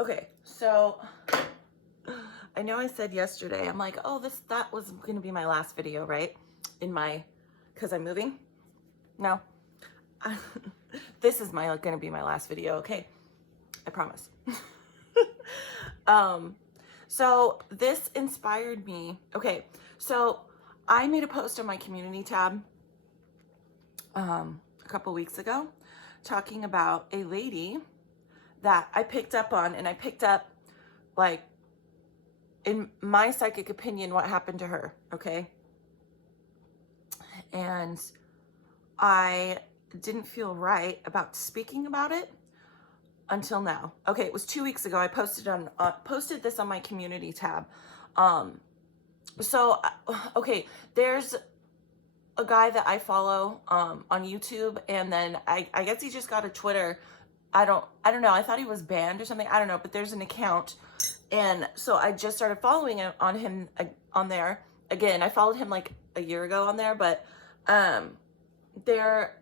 Okay, so I know I said yesterday, I'm like, oh, that was gonna be my last video, right? Because I'm moving? No. This is gonna be my last video, okay? I promise. So this inspired me. Okay, so I made a post on my community tab a couple weeks ago talking about a lady that I picked up on, and I picked up, like, in my psychic opinion, what happened to her, okay? And I didn't feel right about speaking about it until now. Okay, it was 2 weeks ago. I posted this on my community tab. Okay, there's a guy that I follow on YouTube, and then I guess he just got a Twitter. I don't know. I thought he was banned or something. I don't know, but there's an account, and so I just started following him on there. Again, I followed him like a year ago on there, but they're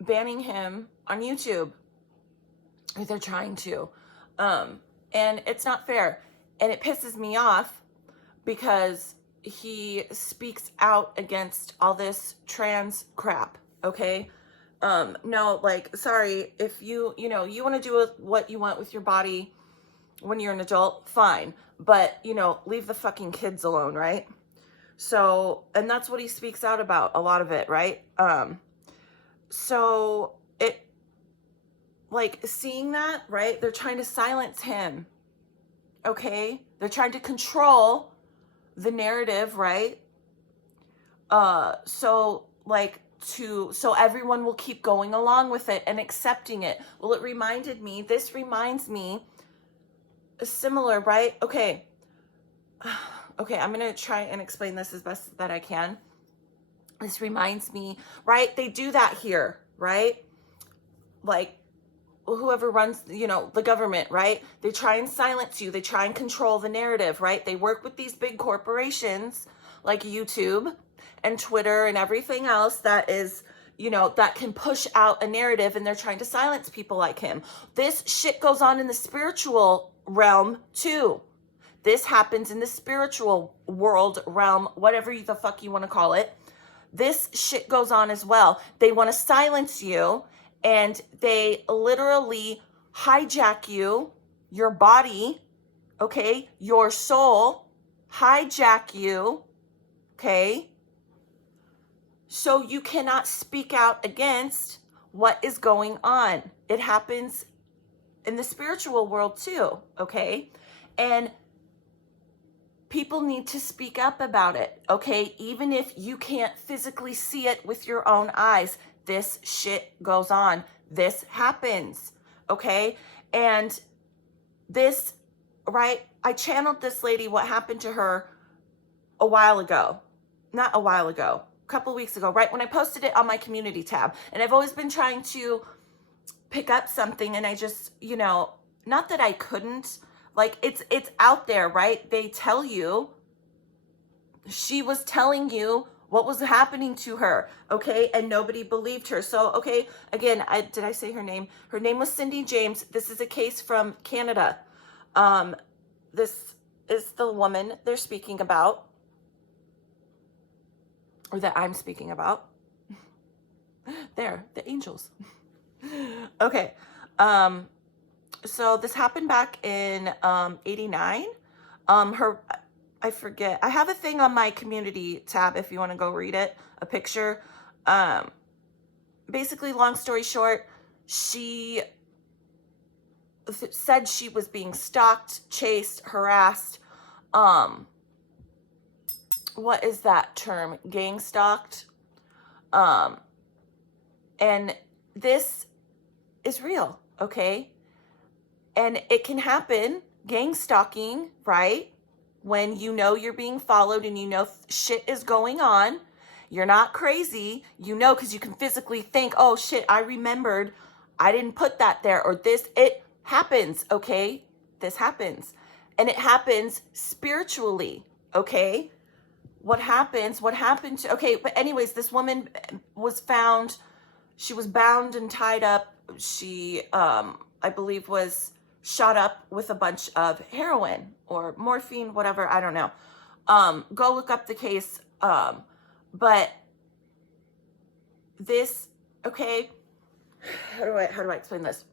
banning him on YouTube. They're trying to, and it's not fair, and it pisses me off because he speaks out against all this trans crap. Okay. No, like, sorry, if you want to do what you want with your body when you're an adult, fine, but leave the fucking kids alone, right? So, and that's what he speaks out about, a lot of it, right? So it, like, seeing that, right? They're trying to silence him. Okay? They're trying to control the narrative, right? So everyone will keep going along with it and accepting it. Well, this reminds me similar, right? Okay, I'm gonna try and explain this as best that I can. This reminds me, right? They do that here, right? Like, whoever runs, the government, right? They try and silence you. They try and control the narrative, right? They work with these big corporations like YouTube and Twitter and everything else that is, that can push out a narrative, and they're trying to silence people like him. This shit goes on in the spiritual realm too. This happens in the spiritual world realm, whatever the fuck you want to call it. This shit goes on as well. They want to silence you, and they literally hijack you, your body, okay, your soul, hijack you, okay, so you cannot speak out against what is going on. It happens in the spiritual world too, okay? And people need to speak up about it, okay? Even if you can't physically see it with your own eyes, this shit goes on. This happens, okay? And this, right? I channeled this lady, what happened to her a while ago. Not a while ago, a couple weeks ago, right? When I posted it on my community tab. And I've always been trying to pick up something, and I just, not that I couldn't, like, it's out there, right? They tell you, she was telling you what was happening to her, okay? And nobody believed her. So, okay, again, did I say her name? Her name was Cindy James. This is a case from Canada. This is the woman they're speaking about, or that I'm speaking about. There, the angels. Okay, so this happened back in 89. I forget. I have a thing on my community tab if you want to go read it, a picture. Basically, long story short, she said she was being stalked, chased, harassed. What is that term? Gang stalked. And this is real, okay? And it can happen, gang stalking, right? When you're being followed and shit is going on. You're not crazy, because you can physically think, oh shit, I remembered, I didn't put that there, or this, it happens, okay? This happens. And it happens spiritually, okay? What happened to, okay, but anyways, this woman was found, she was bound and tied up. She, I believe, was shot up with a bunch of heroin or morphine, whatever, I don't know. Go look up the case. But this, okay, how do I explain this?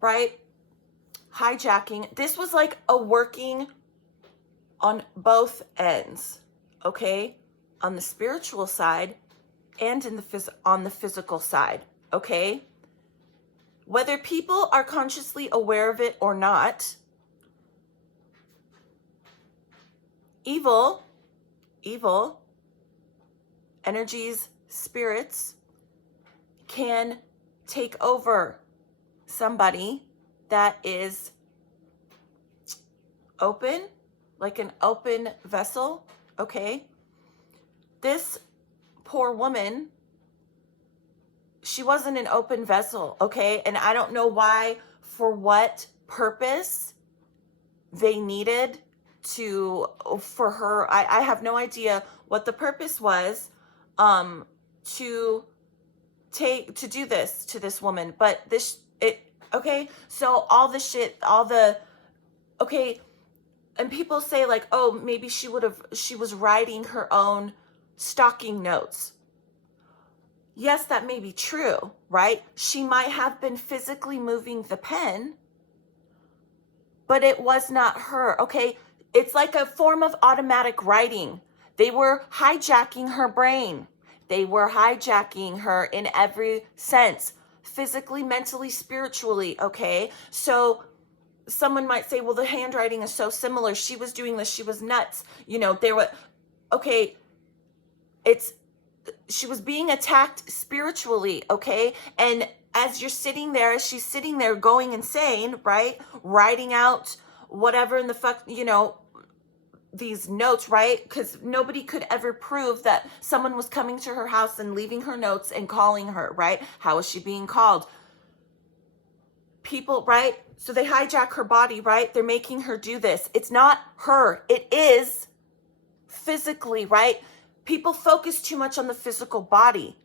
Right? Hijacking. This was like a working on both ends, okay? On the spiritual side and on the physical side, okay? Whether people are consciously aware of it or not, evil energies, spirits can take over somebody that is open, like an open vessel, okay? This poor woman, she wasn't an open vessel, okay? And I don't know why, for what purpose they needed for her. I have no idea what the purpose was to do this to this woman. But okay, so all the shit, okay, and people say like, oh, maybe she was writing her own stalking notes. Yes, that may be true, right? She might have been physically moving the pen, but it was not her, okay? It's like a form of automatic writing. They were hijacking her brain. They were hijacking her in every sense, physically, mentally, spiritually, okay? So someone might say, well, the handwriting is so similar. She was doing this. She was nuts. Okay, she was being attacked spiritually, okay? And as she's sitting there going insane, right? Writing out whatever in the fuck, these notes, right? Because nobody could ever prove that someone was coming to her house and leaving her notes and calling her, right? How is she being called? People, right? So they hijack her body, right? They're making her do this. It's not her. It is physically, right? People focus too much on the physical body.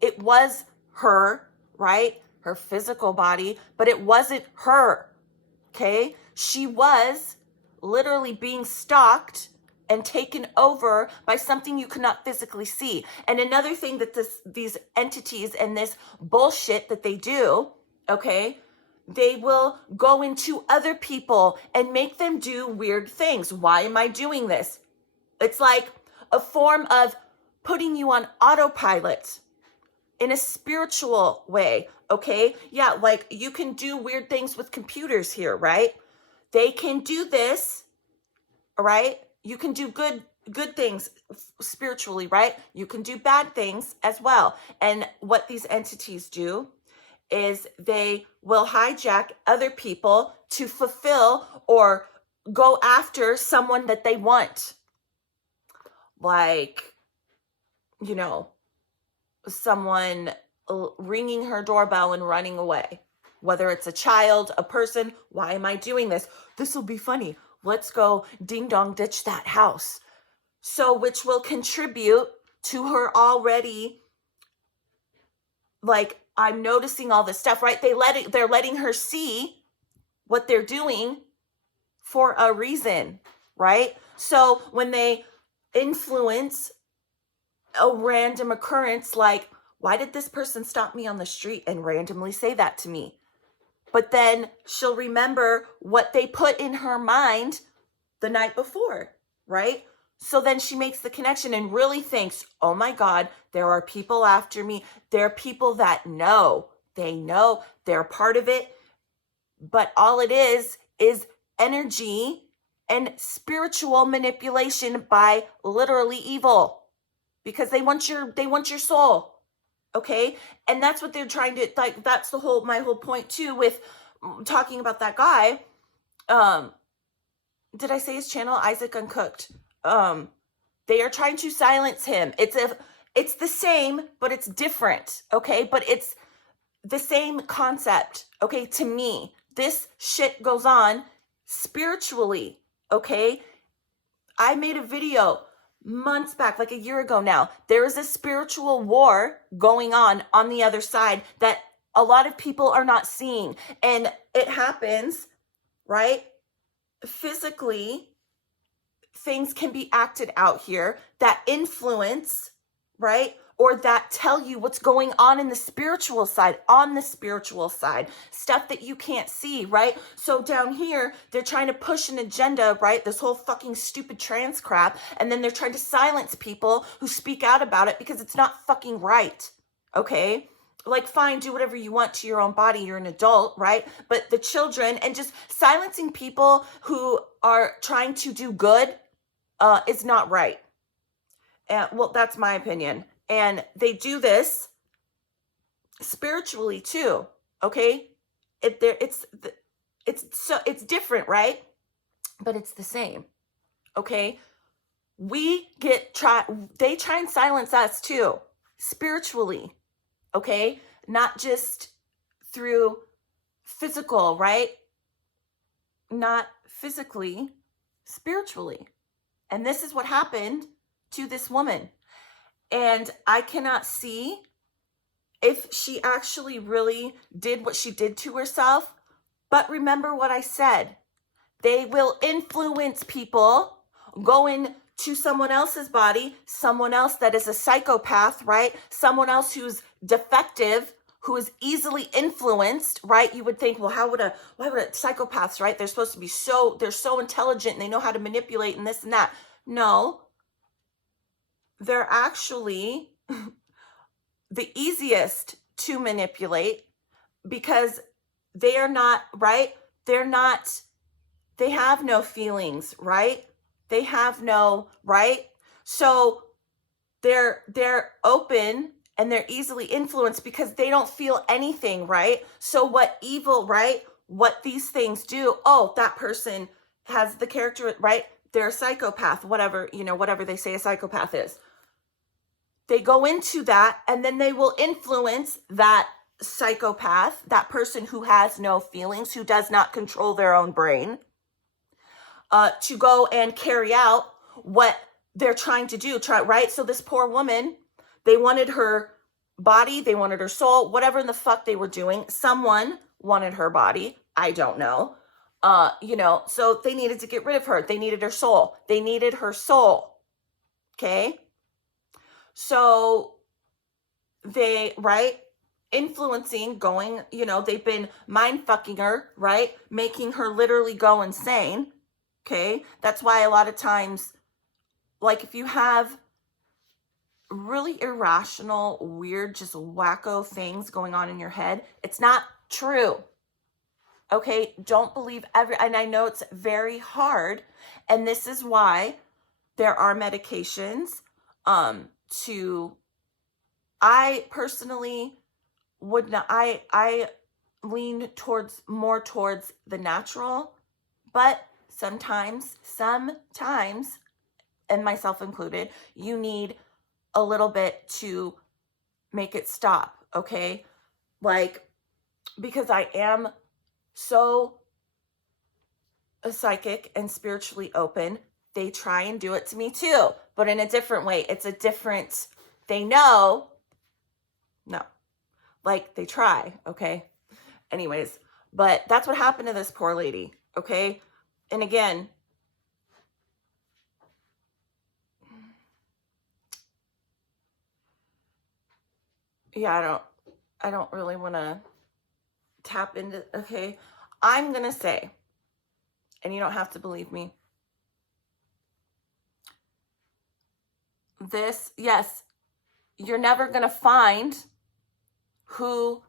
It was her, right? Her physical body, but it wasn't her, okay? She was literally being stalked and taken over by something you could not physically see. And another thing that these entities and this bullshit that they do, okay, they will go into other people and make them do weird things. Why am I doing this? It's like a form of putting you on autopilot in a spiritual way, okay? Yeah, like you can do weird things with computers here, right? They can do this, all right? You can do good things spiritually, right? You can do bad things as well. And what these entities do is they will hijack other people to fulfill or go after someone that they want. Like, someone ringing her doorbell and running away. Whether it's a child, a person, why am I doing this? This will be funny. Let's go ding dong ditch that house. So, which will contribute to her already, like, I'm noticing all this stuff, right? They're letting her see what they're doing for a reason, right? So when they influence a random occurrence, like, why did this person stop me on the street and randomly say that to me? But then she'll remember what they put in her mind the night before, right? So then she makes the connection and really thinks, oh my God, there are people after me. There are people that know. They know they're part of it. But all it is energy and spiritual manipulation by literally evil, because they want your soul. Okay. And that's what they're trying to, like, that's my whole point too, with talking about that guy. Did I say his channel? Isaac Uncooked. They are trying to silence him. It's the same, but it's different. Okay. But it's the same concept. Okay. To me, this shit goes on spiritually. Okay. I made a video months back, like a year ago now. There is a spiritual war going on the other side that A lot of people are not seeing, and it happens, right? Physically, things can be acted out here that influence, right? Or that tell you what's going on in the spiritual side, stuff that you can't see, right? So down here, they're trying to push an agenda, right? This whole fucking stupid trans crap. And then they're trying to silence people who speak out about it because it's not fucking right, okay? Like, fine, do whatever you want to your own body. You're an adult, right? But the children, and just silencing people who are trying to do good is not right. And well, that's my opinion. And they do this spiritually too. Okay, it's different, right? But it's the same. Okay, they try and silence us too, spiritually. Okay, not just through physical, right? Not physically, spiritually. And this is what happened to this woman. And I cannot see if she actually really did what she did to herself. But remember what I said. They will influence people going to someone else's body, someone else that is a psychopath, right? Someone else who's defective, who is easily influenced, right? You would think, well, why would psychopaths, right? They're supposed to be they're so intelligent and they know how to manipulate and this and that. No, they're actually the easiest to manipulate because they are not, right? They have no feelings, right? They have no, right? So they're open and they're easily influenced because they don't feel anything, right? So what evil, right? What these things do, oh, that person has the character, right? They're a psychopath, whatever they say a psychopath is. They go into that and then they will influence that psychopath, that person who has no feelings, who does not control their own brain, to go and carry out what they're trying to do, right? So this poor woman, they wanted her body, they wanted her soul, whatever in the fuck they were doing. Someone wanted her body. I don't know. So they needed to get rid of her. They needed her soul. They needed her soul. Okay? So they, right? Influencing, going, they've been mind fucking her, right? Making her literally go insane. Okay? That's why a lot of times, like, if you have really irrational, weird, just wacko things going on in your head, it's not true. Okay? Don't believe and I know it's very hard, and this is why there are medications I personally would not, I lean more towards the natural, but sometimes, and myself included, you need a little bit to make it stop, okay? Like, because I am so psychic and spiritually open, they try and do it to me too, but in a different way. They know, no, like they try, okay? Anyways, but that's what happened to this poor lady, okay? And again, yeah, I don't really want to tap into, okay? I'm going to say, and you don't have to believe me, yes, you're never going to find who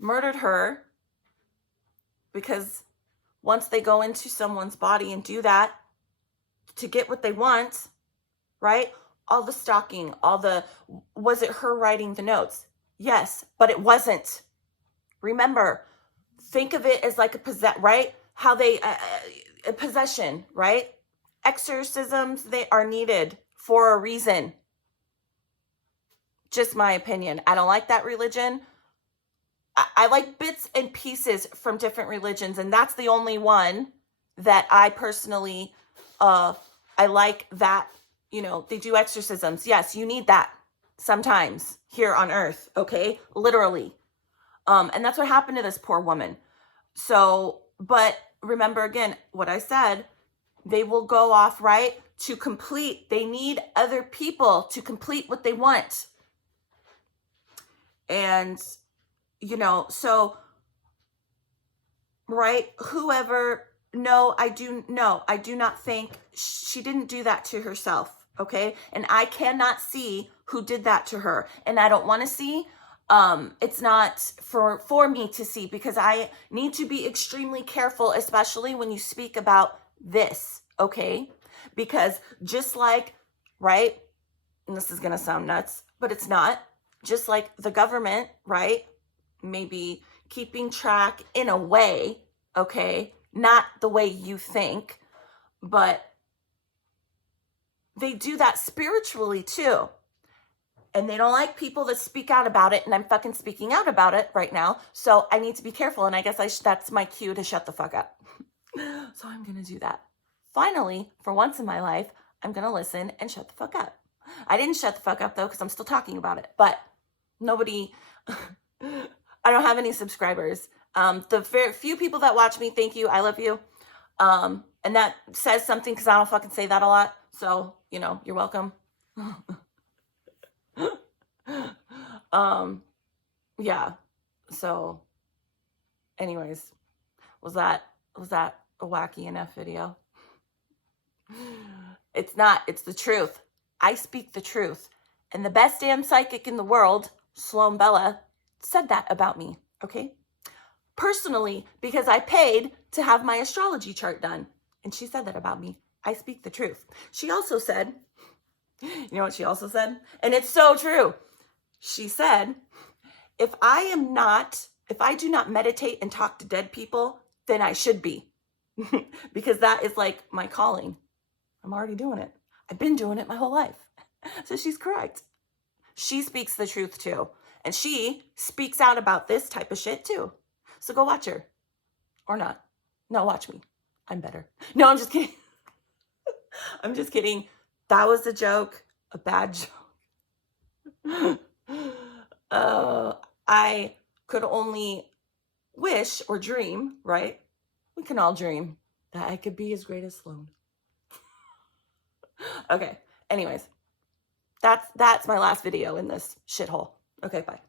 murdered her, because once they go into someone's body and do that to get what they want, right? All the stalking, was it her writing the notes? Yes, but it wasn't. Remember, think of it as like right? How they, a possession, right? Exorcisms, they are needed for a reason. Just my opinion. I don't like that religion. I like bits and pieces from different religions, and that's the only one that I personally, I like that, they do exorcisms. Yes, you need that sometimes here on earth, okay? Literally. And that's what happened to this poor woman. So, but remember again, what I said, they will go off, right? To complete, they need other people to complete what they want. And, you know, so, right? Whoever, no, I do not think she didn't do that to herself. Okay. And I cannot see who did that to her. And I don't want to see. It's not for me to see, because I need to be extremely careful, especially when you speak about this. Okay. Because just like, right? And this is going to sound nuts, but it's not. Just like the government, right? Maybe keeping track in a way, okay? Not the way you think, but they do that spiritually too. And they don't like people that speak out about it, and I'm fucking speaking out about it right now. So I need to be careful, and I guess that's my cue to shut the fuck up. So I'm going to do that. Finally, for once in my life, I'm going to listen and shut the fuck up. I didn't shut the fuck up though, because I'm still talking about it, but nobody, I don't have any subscribers. The very few people that watch me, thank you. I love you. And that says something, because I don't fucking say that a lot. So, you know, you're welcome. Yeah. So anyways, was that a wacky enough video? It's not, it's the truth. I speak the truth. And the best damn psychic in the world, Sloan Bella, said that about me, okay? Personally, because I paid to have my astrology chart done. And she said that about me. I speak the truth. She also said, you know what she also said? And it's so true. She said, if I do not meditate and talk to dead people, then I should be. Because that is like my calling. I'm already doing it. I've been doing it my whole life. So she's correct. She speaks the truth too. And she speaks out about this type of shit too. So go watch her. Or not. No, watch me. I'm better. No, I'm just kidding. I'm just kidding. That was a joke. A bad joke. I could only wish or dream, right? We can all dream that I could be as great as Sloan. Okay. Anyways, that's my last video in this shithole. Okay, bye.